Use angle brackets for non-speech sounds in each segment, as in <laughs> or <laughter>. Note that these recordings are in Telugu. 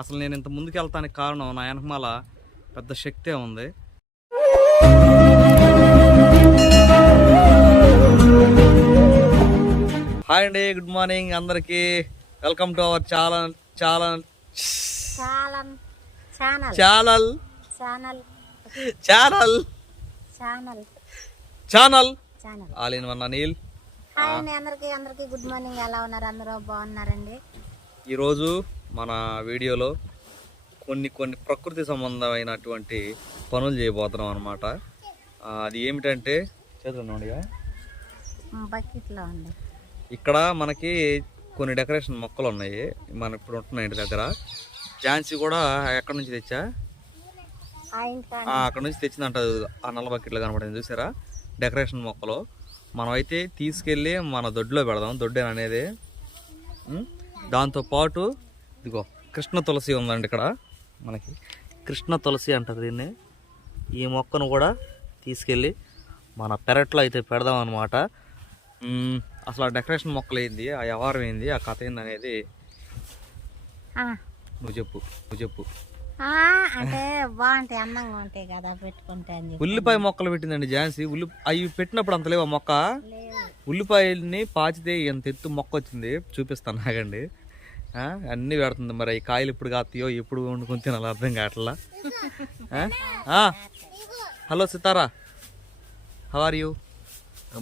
అసలు నేను ఇంత ముందుకు వెళ్తానికి కారణం నా వెనకమాల పెద్ద శక్తే ఉంది. హాయ్ అండి గుడ్ మార్నింగ్ అందరికీ. Welcome to our channel channel. Channel. Channel. Channel. All in one Anil. Hi అందరికీ అందరికీ గుడ్ మార్నింగ్. ఎలా ఉన్నారు? అందరూ బాగున్నారండి? ఈరోజు మన వీడియోలో కొన్ని కొన్ని ప్రకృతి సంబంధమైనటువంటి పనులు చేయబోతున్నాం అనమాట అది ఏమిటంటే ఉంది ఇక్కడ మనకి కొన్ని డెకరేషన్ మొక్కలు ఉన్నాయి. మన ఇప్పుడు ఉంటున్నాయి ఇంటి దగ్గర. ఝాన్సీ కూడా ఎక్కడి నుంచి తెచ్చా? అక్కడ నుంచి తెచ్చిందంట. ఆ నల్ల బకెట్లో కనపడింది చూసారా? డెకరేషన్ మొక్కలు. మనం అయితే తీసుకెళ్ళి మన దొడ్లో పెడదాం. దొడ్డే అనేది ఉం? ఇదిగో కృష్ణ తులసి ఉందండి ఇక్కడ మనకి. కృష్ణ తులసి అంటారు దీన్ని. ఈ మొక్కను కూడా తీసుకెళ్ళి మన పెరట్లో అయితే పెడదాం అనమాట అసలు ఆ డెకరేషన్ మొక్కలు ఏంది? ఆ వ్యవహారం ఏంది? ఆ కథ ఏంది అనేది నువ్వు చెప్పు నువ్వు చెప్పు. ఆ, అంటే బాగుంటాయి అందంగా ఉంటాయి కదా పెట్టుకుంటే అని చెప్పి. ఉల్లిపాయ మొక్కలు పెట్టిందండి ఝాన్సీ. ఉల్లి అవి పెట్టినప్పుడు అంత లేవా మొక్క? ఉల్లిపాయల్ని పాచితే ఎంత ఎత్తు మొక్క వచ్చింది? చూపిస్తాను నాగండి ఆ, అన్నీ పెడుతుంది మరి. ఈ కాయలు ఇప్పుడు కాస్తాయో ఎప్పుడు వండుకొని తినాలి అర్థం కావట్లా? Hello Sitara. How are you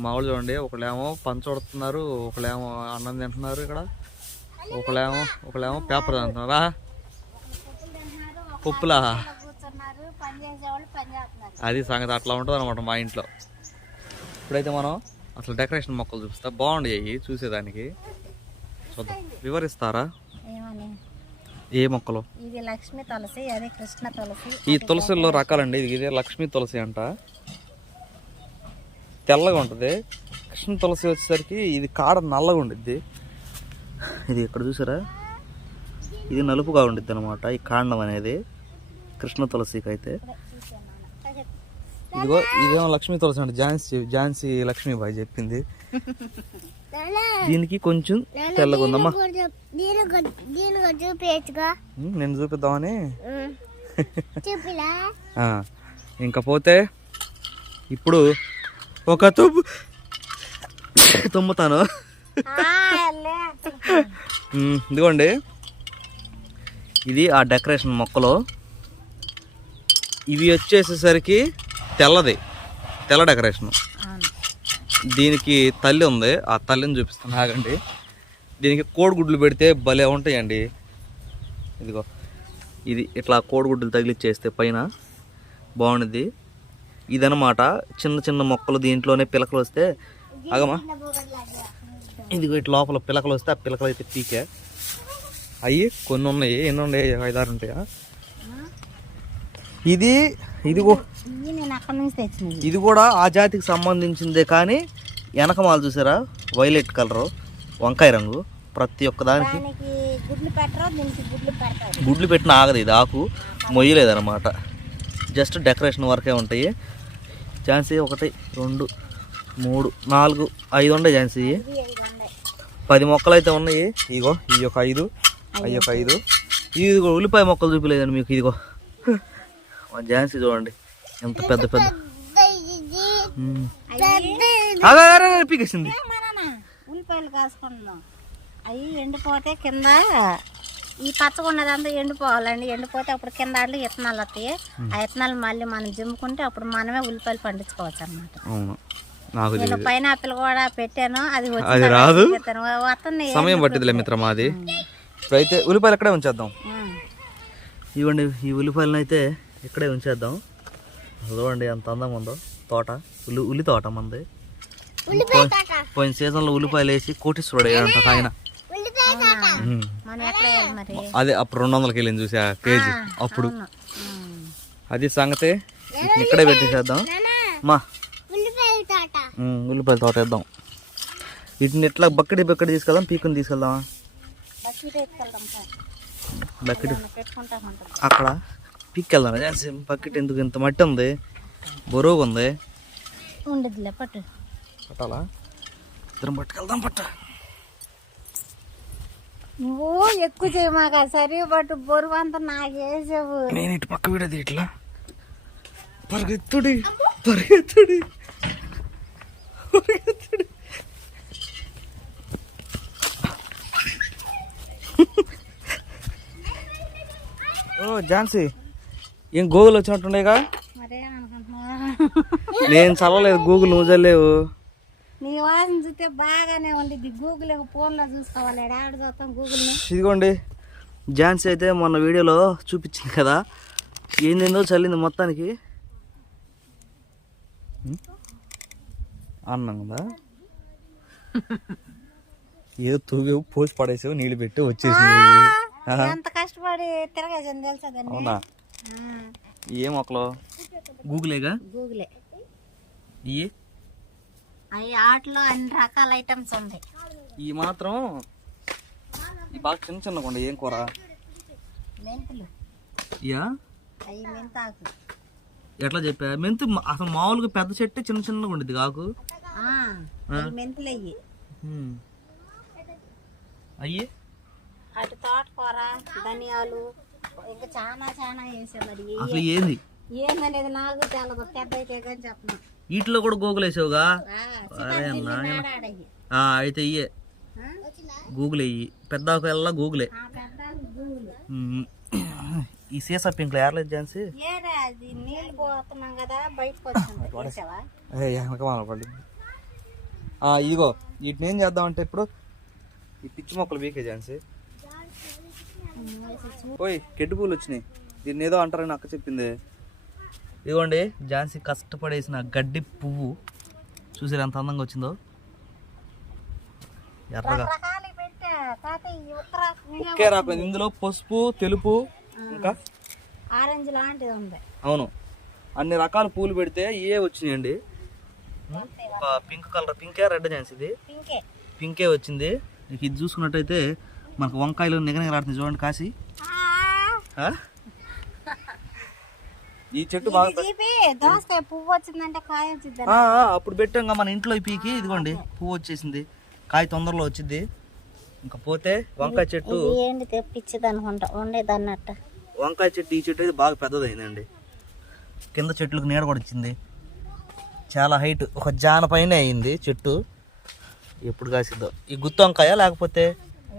మామూలు చూడండి ఒకళ్ళేమో పంచ ఉడుతున్నారు ఒకళ్ళేమో అన్నం తింటున్నారు ఇక్కడ. ఒకళ్ళేమో ఒకళ్ళేమో పేపర్ తింటున్నారా? పప్పులా? అది సంగతి అట్లా ఉంటుంది అనమాట మా ఇంట్లో. ఇప్పుడైతే మనం అసలు డెకరేషన్ మొక్కలు చూపిస్తా. బాగుండేవి చూసేదానికి. చూద్దాం. వివరిస్తారా? ఏమని? ఏ మొక్కలు? ఇది లక్ష్మి తులసి అది కృష్ణ తులసి ఈ తులసిలో రకాలండి. ఇది ఇదే లక్ష్మీ తులసి అంట. తెల్లగా ఉంటుంది. కృష్ణ తులసి వచ్చేసరికి ఇది కాడ నల్లగా ఉండిద్ది. ఇది ఇక్కడ చూసారా? ఇది నలుపుగా ఉండిద్ది అనమాట ఈ కాండం అనేది. కృష్ణ తులసికి అయితే ఇదిగో ఇదేమో లక్ష్మీ తులసి అంటే. ఝాన్సీ ఝాన్సీ లక్ష్మీబాయి చెప్పింది. <laughs> దీనికి కొంచెం తెల్లగా ఉందమ్మా. నేను చూపిద్దామని. ఇంకా పోతే ఇప్పుడు ఒక తుమ్ము తుమ్ముతాను. ఇదిగోండి. ఇది ఆ డెకరేషన్ మొక్కలు. ఇవి వచ్చేసేసరికి తెల్లది. తెల్ల డెకరేషన్. దీనికి తల్లి ఉంది. ఆ తల్లిని చూపిస్తాను. ఆగండి. దీనికి కోడిగుడ్లు పెడితే భలే ఉంటాయండి. ఇదిగో. ఇది ఇట్లా కోడిగుడ్లు తగిలిచ్చేస్తే పైన బాగుంటుంది ఇదనమాట చిన్న చిన్న మొక్కలు దీంట్లోనే పిలకలు వస్తే అగమా ఇదిగో ఇటు లోపల పిలకలు వస్తే ఆ పిలకలు అయితే పీకే. అయ్యి కొన్ని ఉన్నాయి. ఎన్ని ఉన్నాయి? ఐదారు ఉంటాయా? ఇది తెచ్చినవి ఇది కూడా ఆ జాతికి సంబంధించిందే కానీ వెనకమాల చూసారా? వైలెట్ కలరు వంకాయ రంగు ప్రతి ఒక్క దానికి. గుడ్లు పెట్టిన ఆగదు ఇది ఆకు మొయ్యలేదన్నమాట. జస్ట్ డెకరేషన్ వరకే ఉంటాయి. ఝాన్సీ ఒకటి రెండు మూడు నాలుగు ఐదు ఉన్నాయి ఝాన్సీ. పది మొక్కలు అయితే ఉన్నాయి. ఇగో ఈ ఒక ఐదు ఒక ఐదు. ఇదిగో ఉల్లిపాయ మొక్కలు చూపించలేదండి మీకు ఇదిగో. మా ఝాన్సీ చూడండి. ఎంత పెద్ద పెద్ద. పీకేసింది. ఉల్లిపాయలు అవి ఎండిపోతే కింద ఈ పచ్చగున్నదంతా ఎండిపోవాలండి. ఎండిపోతే అప్పుడు కింద ఆటలు విత్తనాలు వస్తాయి. ఆ విత్తనాలు మళ్ళీ మనం జిమ్ముకుంటే అప్పుడు మనమే ఉల్లిపాయలు పండించుకోవచ్చు అనమాట నేను పైనాపిల్ కూడా పెట్టాను. అది అది రాదు. వస్తుంది సమయం పట్టిదిలే మిత్రమా అది? ఇప్పుడైతే ఉల్లిపాయలు ఇక్కడే ఉంచేద్దాం. ఇవ్వండి ఈ ఉల్లిపాయలను అయితే ఇక్కడే ఉంచేద్దాం. చూడండి ఎంత అందంగా ఉందో? తోట? ఉల్లి ఉల్లి తోట మంది. పోయి- పోయిన సీజన్లో ఉల్లిపాయలు వేసి కోటీశ్వరుడు ఒక ఆయన అదే అప్పుడు రెండు వందలకి వెళ్ళింది చూసా కేజీ. అప్పుడు. అది సంగతి. ఇక్కడే పెట్టేసేద్దాం. మా. ఉల్లిపాయల తోట వేద్దాం. వీటిని ఎట్లా బక్కడి బక్కడి తీసుకెళ్దాం పీకుని తీసుకెళ్దామా? పెట్టుకుంటామంటాం అక్కడ? పీక్కెళ్దాం జాన్సీ బకెట్ ఎందుకు ఇంత మట్టి ఉంది? బరువుగా ఉంది. ఉండదులే పట్టు. పట్టాలా? ఇద్దరం పట్టుకెళ్దాం పట్ట. నువ్వు ఎక్కువ చేయమాక సరి బట్టు బరువు అంతా నాకేసావు నేను ఇటు పక్క విడది ఇట్లా పరిగెత్తుడి పరిగెత్తుడి. పరిగెత్తుడి. ఓ ఝాన్సీ. ఏం గూగుల్ వచ్చినట్టుండేగా? మరేమనుకుంటున్నా నేను చదవలేదు గూగుల్ నువ్వు చల్లేవు. నీ వాసన చూస్తే బాగానే ఉండిద్ది. గూగుల్ ఫోన్లో చూసుకోవాలి చూస్తాం గూగుల్ని. ఇదిగోండి. ఝాన్సీ అయితే మొన్న వీడియోలో చూపించింది కదా. ఏందేందో చల్లింది మొత్తానికి? అన్నం కదా? ఏదో తూవేవు పోసి పడేసావు నీళ్ళు పెట్టి వచ్చేసింది. ఎంత కష్టపడి తిరగేసాను తెలుసా అవునా? ఏ మొక్కలు గూగులేగా? గూగులే. ఈ అవి ఆటలో అన్ని రకాల ఐటమ్స్ ఉంటాయి ఈ మాత్రం ఈ బాగా చిన్న చిన్నగా ఉండే ఏం కూర? మెంతులు. ఇయా అవి మెంతాకు. ఎట్లా చెప్పా? మెంతు అసలు మామూలుగా పెద్ద చెట్టు చిన్న చిన్నగా ఉండేది కాకు. మెంతులు అయ్యి. అయ్యి? అటు తోటకూర ధనియాలు ఇంకా చాలా చాలా వేసాను మరి. ఏ- అసలు ఏంది? ఏందనేది నాకు తెలదు పెద్ద అయితే కానీ చెప్పను. వీటిలో కూడా గూగుల్ వేసావుగా? అయితే ఇయ్యే? గూగుల్ అయ్యి పెద్ద ఆకుల్లా గూగులే. ఈ సీసా పింక్లో ఏర్లేదు <laughs> పడి ఇదిగో వీటిని ఏం చేద్దామంటే ఇప్పుడు ఈ పిచ్చి మొక్కలు బీకే ఝాన్సీ. ఓయ్ కెడ్డు పూలు వచ్చినాయి. దీన్ని ఏదో అంటారని అక్క చెప్పింది. ఇదిగోండి ఝాన్సీ కష్టపడేసిన గడ్డి పువ్వు. చూసారు ఎంత అందంగా వచ్చిందో? ఎర్రగా. ఒకే ఇందులో పసుపు తెలుపు ఇంకా? ఆరెంజ్ లాంటిది ఉంది. అవును. అన్ని రకాల పూలు పెడితే ఏ వచ్చినాయండి. ఒక పింక్ కలర్ పింకే రెడ్ ఝాన్సీ ఇది పింకే. పింకే వచ్చింది. ఇది చూసుకున్నట్టయితే మనకు వంకాయలు నిగనిగలాడుతుంది చూడండి కాసి? ఈ చెట్టు బాగా పువ్వు వచ్చిందంటే కాయ వచ్చింది అప్పుడు పెట్టాం మన ఇంట్లో పీకి ఇదిగోండి పువ్వు వచ్చేసింది. కాయ తొందరలో వచ్చింది. ఇంకా పోతే వంకాయ చెట్టు ఏంటి తెప్పించింది అనుకుంటా వంకాయ చెట్టు ఈ చెట్టు అయితే బాగా పెద్దదైందండి. కింద చెట్లకు నీడ కూడా ఇచ్చింది. చాలా హైట్ ఒక జాన పైన అయింది చెట్టు. ఎప్పుడు కాసిద్దో. ఈ గుత్తి వంకాయ లేకపోతే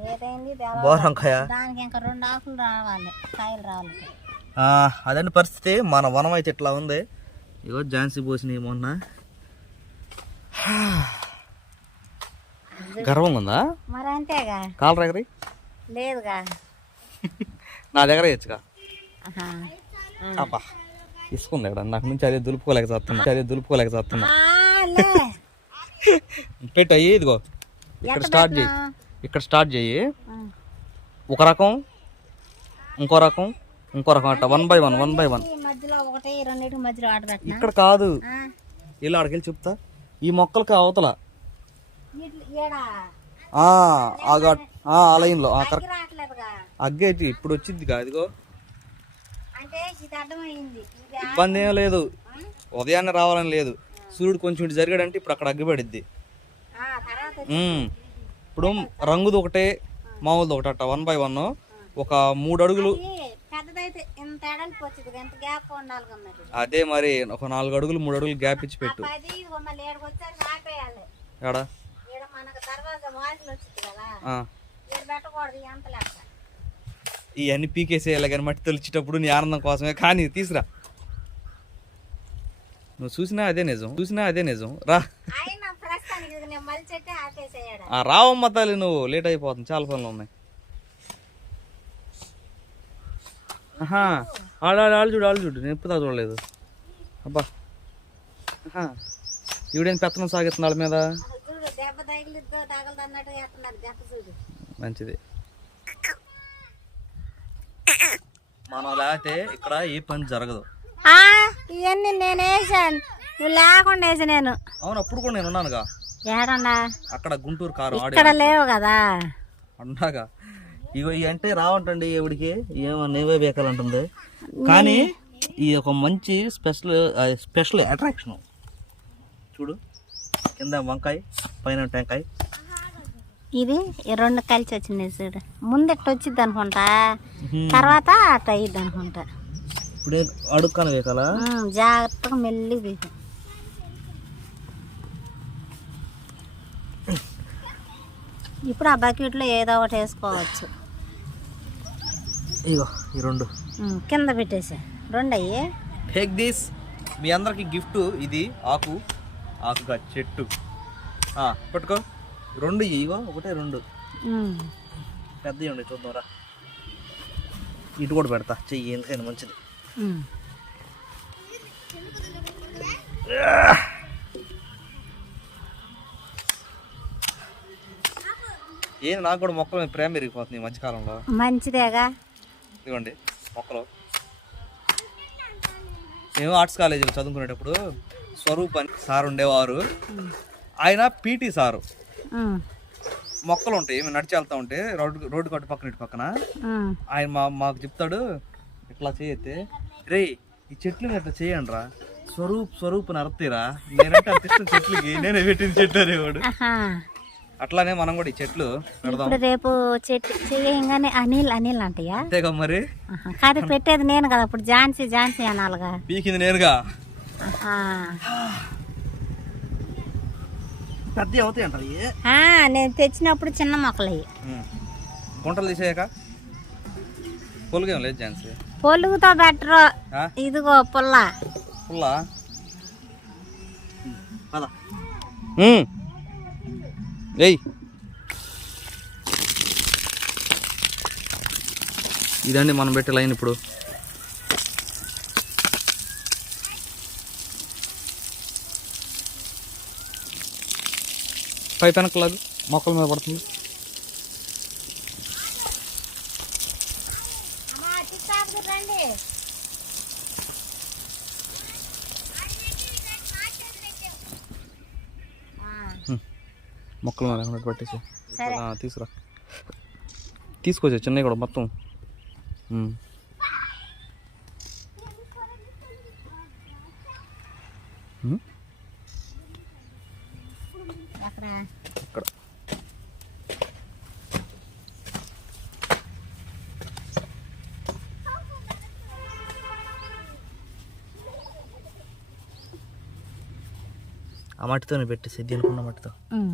ఏదైంది? తెలవదు. బోర వంకాయ దానికి ఇంకా రెండు ఆకులు రావాలి కాయలు రావాలి. ఆ, అదండి పరిస్థితి. మన వనం అయితే ఇట్లా ఉంది. ఇగో ఝాన్సీ పోసినాయి మొన్న. గర్వంగా ఉందా? మరి అంతేగా. కాలు ఎగరి లేదుగా. నా దగ్గర ఇచ్చుగా ఆహా. అబ్బా ఇసుకుంది ఇక్కడ. నాకు నుంచి అదే దులుపుకోలేక చేస్తున్నా. అదే దులుపుకోలేక చేస్తున్నా. ఆ, లే. పెట్టు అయ్యి ఇదిగో. ఇక్కడ స్టార్ట్ చేయి. ఇక్కడ స్టార్ట్ చేయి. ఒక రకం ఇంకో రకం ఇంకో రకం అట్ట. One by one one by one ఇక్కడ కాదు. ఇలా అక్కడికి చెప్తా. ఈ మొక్కలకి అవతల. ఆ, లైన్లో కరెక్ట్ అగ్గేటి ఇప్పుడు వచ్చింది ఇదిగో. ఇబ్బంది ఏం లేదు. ఉదయాన్నే రావాలని లేదు. సూర్యుడు కొంచెం ఇటు జరిగాడంటే ఇప్పుడు అక్కడ అగ్గి ఇప్పుడు రంగుది ఒకటే మామూలుది ఒకటి అట్ట వన్ బై వన్ ఒక మూడు అడుగులు. అదే మరి ఒక నాలుగు అడుగులు మూడు అడుగులు గ్యాప్ ఇచ్చి పెట్టు. ఎడా? ఇవన్నీ పీకేసేయాలి కానీ మట్టి తొలిచేటప్పుడు నీ ఆనందం కోసమే. కానీ తీసురా. నువ్వు చూసినా అదే నిజం చూసినా అదే నిజం. రా. రావమ్మ తల్లి నువ్వు లేట్ అయిపోతుంది చాలా పనులు ఉన్నాయి. ఆడు ఆడు చూడు ఆడు చూడు నేను ఎప్పుడు చూడలేదు. అబ్బా ఈవిడేం పెత్తనం సాగిస్తుంది వాళ్ళ మీద మంచిది. మనం లేకపోతే ఇక్కడ ఏ పని జరగదు. ఇవన్నీ నేను వేసాను. నువ్వు లేకుండా వేసి నేను. అవును అప్పుడు కూడా నేను ఉన్నానుగా. ఏడన్నా అక్కడ గుంటూరు కారు ఇక్కడ లేవు కదా. అన్నాగా ఇగో ఇవి అంటే రావంటండి ఎవడికి ఏమో నేవే బేకాలంటుంది. కానీ ఈ ఒక మంచి స్పెషల్ స్పెషల్ అట్రాక్షన్. చూడు. కింద వంకాయ పైన టెంకాయ. ఇది రెండు కలిసి వచ్చింది చూడు. ముందు ఎట్ట వచ్చింది అనుకుంటా. తర్వాత అట్ట అయ్యిద్ది అనుకుంటా. ఇప్పుడు అడుక్కాను వేకాలా జాగ్రత్తగా మెల్లి ఇప్పుడు ఆ బకెట్లో ఏదో ఒకటి వేసుకోవచ్చు. ఇగో ఈ రెండు. కింద పెట్టేసా. రెండు అయ్యి టేక్ దిస్ మీ అందరికి గిఫ్ట్ ఇది ఆకు. ఆకుగా చెట్టు. ఆ, పట్టుకో. రెండు ఇగో ఒకటే రెండు. ఉమ్. పెద్దవి ఉండే చూద్దాంరా. ఇటు కూడా పెడతా. చెయ్యి ఎందుకైనా మంచిది. ఏంది నాకు కూడా మొక్కల మీద ప్రేమ పెరిగిపోతుంది ఈ మధ్యకాలంలో. మంచిదేగా? ఇదిగోండి మొక్కలు. మేము ఆర్ట్స్ కాలేజీలో చదువుకునేటప్పుడు స్వరూప్ అని సార్ ఉండేవారు. ఆయన పీటీ సారు. మొక్కలు ఉంటాయి మేము నడిచి వెళ్తా ఉంటే రోడ్డు రోడ్డు కట్టు పక్కన ఇటు పక్కన. ఆయన మా మాకు చెప్తాడు ఇట్లా చేయతే రే ఈ చెట్లు ఇట్లా చేయండి రా స్వరూప్ స్వరూప్ అని అర్థీరా. నేనంటే అంత ఇష్టం చెట్లకి నేనే పెట్టిన చెట్టు అనేవాడు. అట్లానే మనం కూడా ఈ చెట్లు పెడదాం. ఇప్పుడు రేపు చెట్టు చేయగానే అనిల్ అనిల్ అంటయ్యా. అంతేగా మరి. కాదు పెట్టేది నేను కదా ఇప్పుడు ఝాన్సీ ఝాన్సీ అనాలిగా. పీకింది నేనుగా. పెద్ద అవుతాయి అంటారు నేను తెచ్చినప్పుడు చిన్న మొక్కలు అయ్యి గుంటలు తీసేయక? పొలుగేం లేదు ఝాన్సీ. పొలుగుతో బెటరు? ఇదిగో పుల్ల. పుల్లా? పద. ఏయ్. ఇదండి మనం పెట్టే లైన్ ఇప్పుడు. పై పెనకలేదు మొక్కల మీద పడుతుంది. పట్టేసి. తీసుకురా. తీసుకొచ్చా చిన్నవి కూడా మొత్తం. అక్కడ ఆ మట్టితోనే పెట్టేసి దీనికున్న మట్టితో ఉమ్.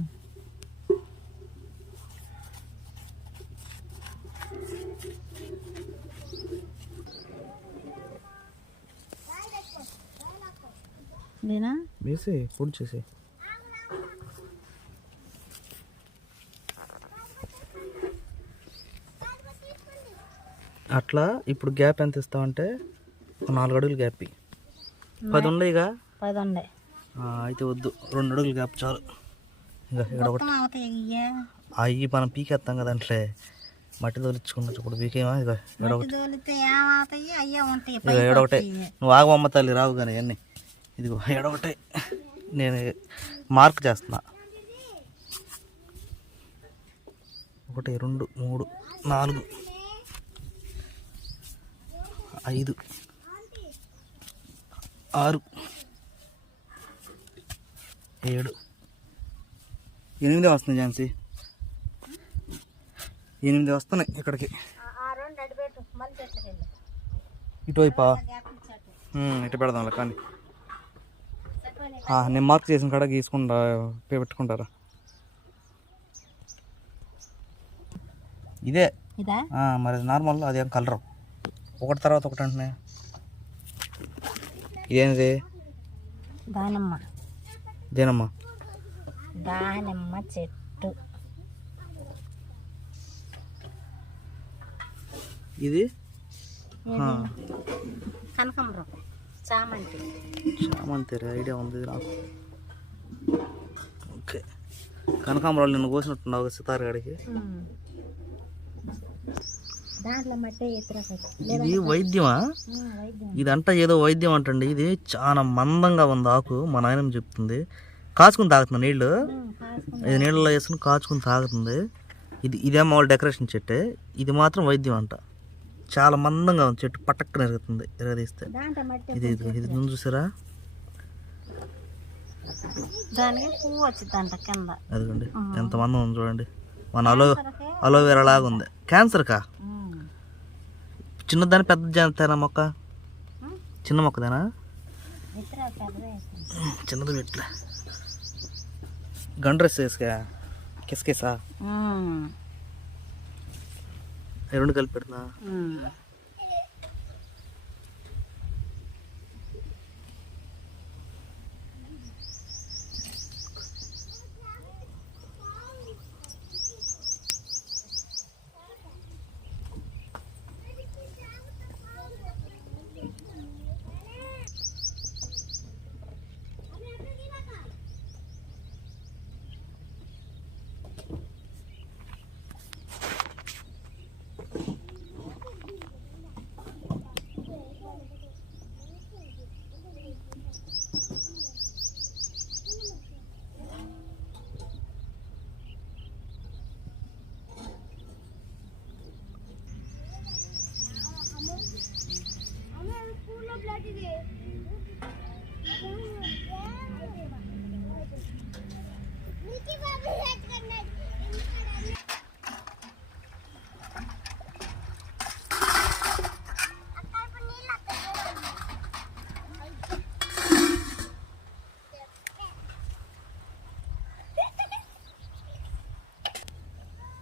ఇదేనా వేసి పొడి చేసి. అట్లా ఇప్పుడు గ్యాప్ ఎంత ఇస్తామంటే నాలుగు అడుగులు గ్యాప్. పది ఉండయిగా పది ఉండే అయితే వద్దు. రెండు అడుగులు గ్యాప్ చాలు. ఇంకా ఇక్కడ ఒకటి. అవి మనం పీకేస్తాం కదా అంటే మట్టి తోలించుకున్న ఇప్పుడు పీకేమా? ఇక ఇక్కడ ఒకటి. ఇక ఏడొకటే నువ్వు ఆగమమ్మ తల్లి రావు కానీ అన్నీ ఇదిగో ఏడొకటే నేను మార్క్ చేస్తున్నా. ఒకటి రెండు మూడు నాలుగు ఐదు ఆరు ఏడు. ఎనిమిది వస్తుంది ఝాన్సీ. ఎనిమిది వస్తున్నాయి ఇక్కడికి. ఇటువైపా? ఇటు పెడదాంలే కానీ. నేను మార్క్ చేసిన కాడ గీసుకుంటా పే- పెట్టుకుంటారా? ఇదే? ఇదా? ఆ, మరి నార్మల్ అదేం కలరు ఒకటి తర్వాత ఒకటి అంటున్నాయి ఇదేంటి దానిమ్మ. దేనమ్మా? దానిమ్మ చెట్టు. ఇది? ఆ, కనకాంబరం. చామంతి. చామంతి ఐడియా ఉంది నాకు. ఓకే. కనకాంబరాలు నిన్ను కోసినట్టున్నావు సితార్ గడికి. ఇది వైద్యమా? వైద్యం. ఇదంట ఏదో వైద్యం అంటండి. ఇది చాలా మందంగా ఉంది ఆకు మా నాయనమ్మ చెప్తుంది. కాచుకుని తాగుతుంది నీళ్ళు. ఇది నీళ్ళలో వేసుకుని కాచుకుని తాగుతుంది. ఇది ఇదే మామూలు డెకరేషన్ చెట్టే. ఇది మాత్రం వైద్యం అంట. చాలా మందంగా ఉంది. చెట్టు పట్టక్కన ఎరుగుతుంది. ఎరగదీస్తే. ఇది ఇది ఇది ముందు చూసారా? అదిగోండి. ఎంత మందం ఉంది చూడండి. మన అలో అలోవెరా లాగా ఉంది. క్యాన్సర్కా ఉమ్. చిన్నదాని పెద్ద జాతేనా మొక్క. చిన్న మొక్కదేనా. చిన్నది ఇట్లా గండ్రెస్ వేసుకా. కిసకేసా? రెండు కలిపి పెడుతున్నా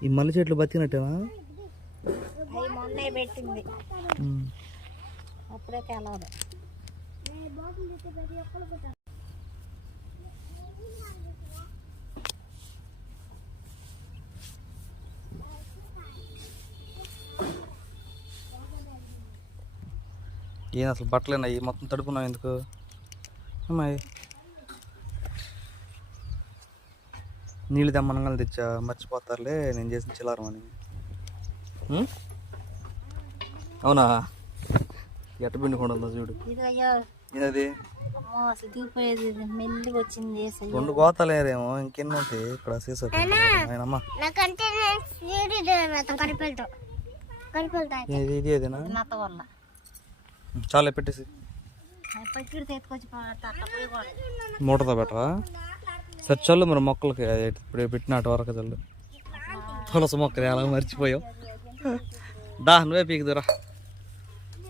ఈ మల్లె చెట్లు బతికినట్టేనా మొన్నే పెట్టింది. అప్పుడే తెలవదు ఏం అసలు బట్టలేనాయి మొత్తం తడుపున్నావు ఎందుకు? అమ్మాయి నీళ్ళు తెమ్మనంగా తెచ్చా? మర్చిపోతారులే నేను చేసిన చిలారమని అని అవునా? ఎట్ట పిండుకుండా ఉందో చూడు. ఇదది? అమ్మో అసలు ఇది. మెల్లిగా వచ్చింది రెండు గోతాలేరేమో ఇంకెన్ని ఉంటాయి ఇక్కడ సీసా నాకంటే కరిపెళ్తా కరిపెళ్తా ఇది ఇది ఏదేనా? నత్త వల్ల చాలే పెట్టేసి. మూటతో పెట్టవా? సరే చల్లు మరి మొక్కలకి. ఇప్పుడు పెట్టినట్టు వరకు చల్లు. తులసి మొక్క ఎలా మర్చిపోయావు? దా నువ్వే పీకుదురా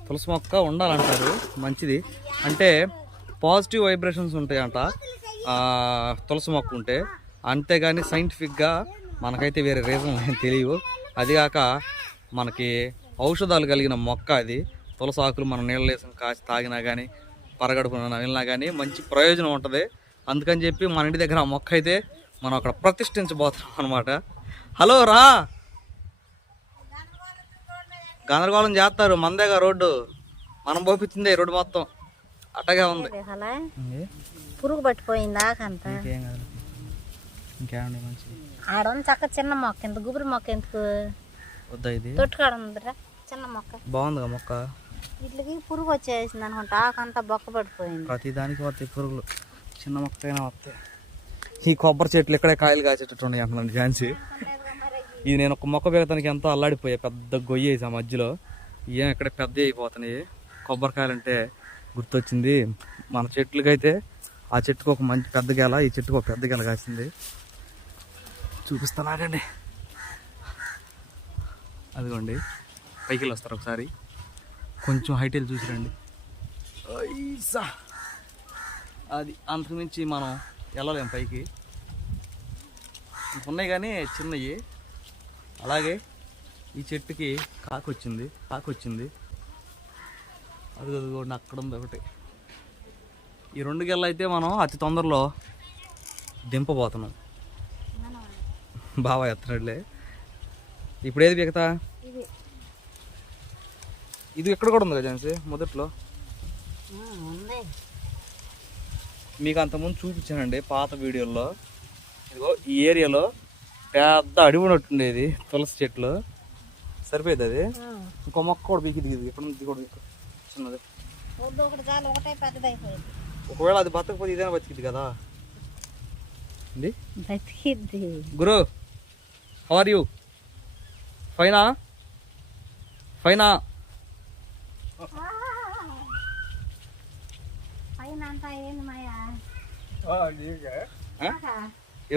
తులసి మొక్క ఉండాలంటారు మంచిది. అంటే పాజిటివ్ వైబ్రేషన్స్ ఉంటాయంట. తులసి మొక్క ఉంటే. అంతేగాని సైంటిఫిక్గా మనకైతే వేరే రీజన్ ఏం తెలియవు. అదిగాక మనకి ఔషధాలు కలిగిన మొక్క అది. తులసి ఆకులు మనం నీళ్ళు వేసిన కాచి తాగినా కానీ పరగడుపున వెళ్ళినా కానీ మంచి ప్రయోజనం ఉంటుంది. అందుకని చెప్పి మన ఇంటి దగ్గర ఆ మొక్క అయితే మనం అక్కడ ప్రతిష్ఠించబోతున్నాం అనమాట హలో రా! గందరగోళం చేస్తారు. మందేగా రోడ్డు. మనం పోపించిందే రోడ్డు మొత్తం. అట్టగా ఉంది. పురుగు పట్టిపోయింది ఆడ చక్క చిన్న మొక్క. ఎంత గుబురు మొక్క ఎందుకు? వద్దా ఇది? తొట్టుకాడ ఉందిరా చిన్న మొక్క. బాగుందిగా మొక్క? వీటికి పురుగు వచ్చేసింది అనుకుంటా. ఆకంతా బొక్క పడిపోయింది. ప్రతి దానికి వస్తాయి పురుగులు. చిన్న మొక్కకైనా వస్తాయి ఈ కొబ్బరి చెట్లు ఇక్కడే కాయలు కాచేటట్టు ఉన్నాయి అంటున్నాను ఝాన్సీ. ఇది నేను ఒక మొక్క పెడతానికి ఎంతో అల్లాడిపోయా పెద్ద గొయ్యి ఆ మధ్యలో. ఏం ఇక్కడ పెద్ద అయిపోతున్నాయి. కొబ్బరికాయలు అంటే గుర్తొచ్చింది. మన చెట్లకైతే ఆ చెట్టుకు ఒక మంచి పెద్ద గెల ఈ చెట్టుకు ఒక పెద్ద గెల కాసింది. చూపిస్తానాగండి అదిగోండి. పైకి వెళ్ళి వస్తారు ఒకసారి. కొంచెం హైట్ వెళ్ళి చూసిరండి అది అంతకుమించి మనం వెళ్ళలేం పైకి. ఉన్నాయి కానీ చిన్నవి. అలాగే ఈ చెట్టుకి కాకు వచ్చింది కాకు వచ్చింది అది అదిగోండి అక్కడ ఉంది ఒకటి. ఈ రెండు గెల్ల అయితే మనం అతి తొందరలో దింపబోతున్నాం. బాగా ఎత్తనట్లే ఇప్పుడు ఏది పీకతా? ఇది ఇక్కడ కూడా ఉంది కదా జాన్సీ మొదట్లో మీకు అంతకుముందు చూపించానండి పాత వీడియోల్లో. ఇదిగో ఈ ఏరియాలో పెద్ద అడవి ఉన్నట్టుండేది తులసి చెట్లు. సరిపోయేది అది? ఇంకో మొక్క కూడా పీకి దిగింది. ఇక్కడ ఉంది, ఇది కూడా పీకు. చిన్నది. ఒకవేళ అది బతకపోతే ఇదేనా బతికిద్ది కదా? బతికిద్ది. గురు హౌ ఆర్ యూ ఫైనా ఫైనా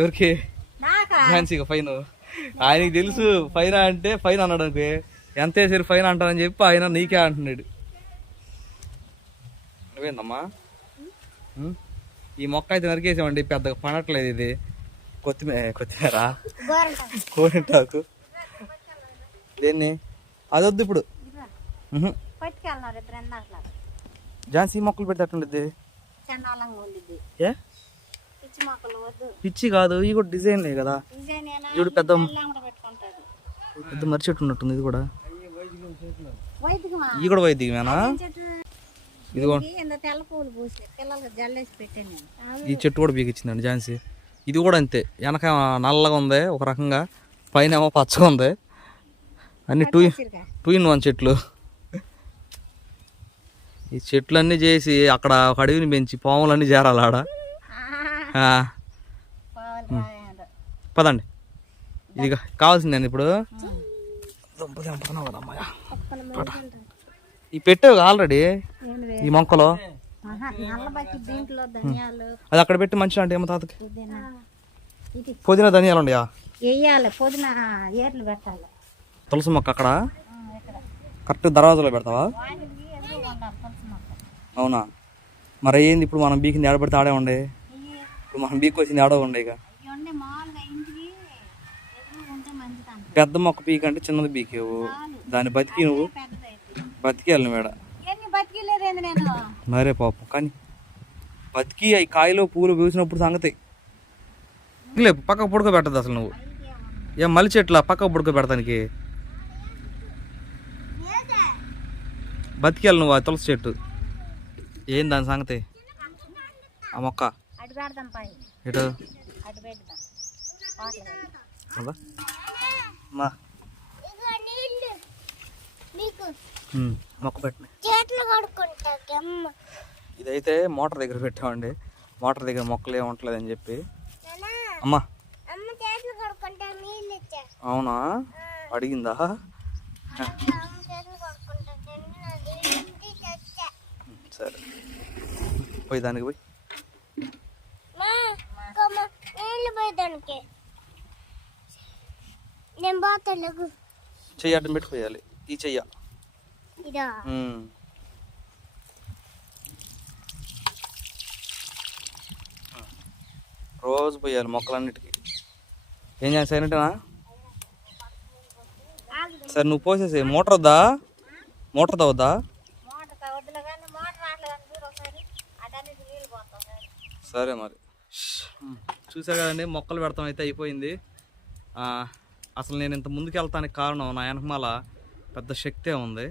ఎవరికి? నాకా ఝాన్సీగా ఫైన్. ఆయనకి తెలుసు ఫైన్ అంటే ఫైన్ అన్నాడు అనుకో ఎంత వేసారు ఫైన్ అంటానని చెప్పి ఆయన నీకే అంటున్నాడు. నువ్వేందమ్మా? ఈ మొక్క అయితే నరికేసామండి పెద్దగా పనట్లేదు ఇది. కొత్తిమీర కొత్తిమీర? కోరింటాకు. దేన్ని? అదొద్దు ఇప్పుడు. ఝాన్సీ మొక్కలు చండాలంగా ఉండిద్ది. ఏ? పిచ్చి కాదు ఇవి కూడా డిజైన్లే కదా. చూడు పెద్ద పెద్ద మర్రి చెట్టు ఉన్నట్టుంది ఇది కూడా. ఇవి కూడా ఇదిగో నేను. ఈ చెట్టు కూడా బీకిచ్చిందండి ఝాన్సీ. ఇది కూడా అంతే. వెనక నల్లగా ఉంది ఒక రకంగా పైన ఏమో పచ్చగా ఉంది. అన్ని టూ. టూ ఇన్ వన్ చెట్లు. ఈ చెట్లన్నీ చేసి అక్కడ ఒక అడవిని పెంచి పాములన్నీ చేరాలి ఆడ. పదండి. ఇది కావాల్సిందండి ఇప్పుడు. ఈ పెట్టావు ఆల్రెడీ? ఈ మొక్కలో. అది అక్కడ పెట్టి మంచిగా అంటే ఏమో తాతకి? పుదీనా. ధనియాలు ఉండయా తులసి మొక్క అక్కడ? కరెక్ట్ దర్వాజాలో పెడతావా? అవునా? మరి ఏంది ఇప్పుడు మనం బీకింది ఆడబడితే ఆడే ఉండే? ఇప్పుడు మనం బీక్ వచ్చింది ఆడ ఉండే ఇక. పెద్ద మొక్క పీక్ అంటే చిన్నది బీకేవు దాన్ని బతికి నువ్వు పెద్దదైతే. బతికేయాలి మేడ మరే పాపం కానీ బతికి అవి కాయలు పూలు పూసినప్పుడు సంగతి. లేదు పక్క పుడక పెట్టదు అసలు నువ్వు. ఏం మల్లి చెట్ల పక్క పుడక పెడతానికి? బతికేయాలి నువ్వు ఆ తులసి చెట్టు. ఏం దాని సంగతి? ఆ మొక్క. అటు పెడదాం పై. ఎటు? అటు పెడదాం. వాటర్ పెడదాం. అదా మా. ఉమ్, మొక్క పెట్టిన చేతులు కడుక్కుంటాకమ్మ ఇదైతే మోటార్ దగ్గర పెట్టామండి. మోటార్ దగ్గర మొక్కలు ఏమి ఉండలేదు అని చెప్పి అమ్మా. అవునా? అడిగిందా? సరే. పోయి దానికి పోయి. నీళ్ళు పోయేదానికి నేను పోతలేగు చెయ్యి అడ్డం పెట్టి పోయాలి ఈ చెయ్య. ఇదా. రోజు పోయాలి మొక్కలన్నిటికీ. ఏం చేయాలి? సైలెంటనా సరే నువ్వు పోసేసి మోటార్ వద్దా? మోటార్ వద్దా మోటార్ వద్దులే కానీ మోటార్ రావట్లేదు అని చూడు ఒకసారి. అటన్నిటి నీళ్ళు పోతాం. సరే మరి. చూసారు కదండి మొక్కలు పెడతాం అయితే అయిపోయింది. అసలు నేను ఇంత ముందుకు వెళ్తానికి కారణం నా వెనకమాల పెద్ద శక్తే ఉంది.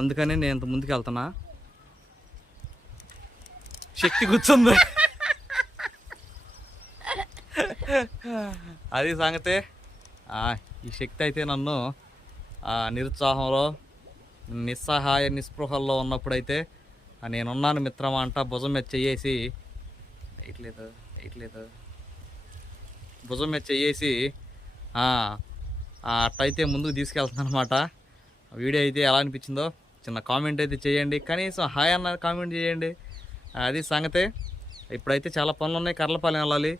అందుకనే నేను ఇంత ముందుకు వెళ్తున్నా. శక్తి కూర్చుంది. అది సంగతే. ఈ శక్తి అయితే నన్ను నిరుత్సాహంలో నిస్సహాయ నిస్పృహల్లో ఉన్నప్పుడైతే నేనున్నాను మిత్రమా అంట భుజం మీద చెయ్యేసి వేయట్లేదు వేయట్లేదు భుజం మీద చెయ్యేసి ఆ, అట్టయితే ముందుకు తీసుకెళ్తాను అనమాట వీడియో అయితే ఎలా అనిపించిందో చిన్న కామెంట్ అయితే చేయండి. కనీసం హాయ్ అన్న కామెంట్ చేయండి. అది సంగతే. ఇప్పుడైతే చాలా పనులు ఉన్నాయి. కర్లపాలెం వెళ్ళాలి.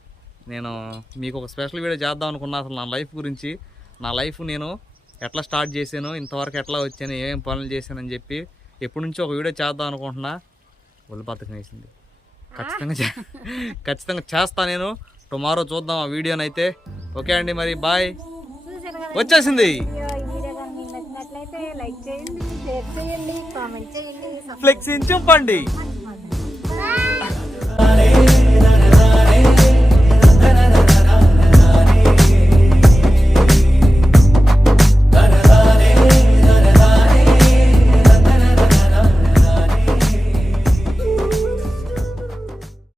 నేను మీకు ఒక స్పెషల్ వీడియో చేద్దాం అనుకున్నా. అసలు నా లైఫ్ గురించి నా లైఫ్ నేను ఎట్లా స్టార్ట్ చేశాను ఇంతవరకు ఎట్లా వచ్చాను ఏమేం పనులు చేశానని చెప్పి ఎప్పటి నుంచో ఒక వీడియో చేద్దాం అనుకుంటున్నా. ఒళ్ళు బతకం వేసింది. ఖచ్చితంగా చే- ఖచ్చితంగా చేస్తా నేను. టుమారో చూద్దాం ఆ వీడియోనైతే. ఓకే అండి మరి బాయ్. వచ్చేసింది. ఫ్లెక్సింగ్ చూపండి.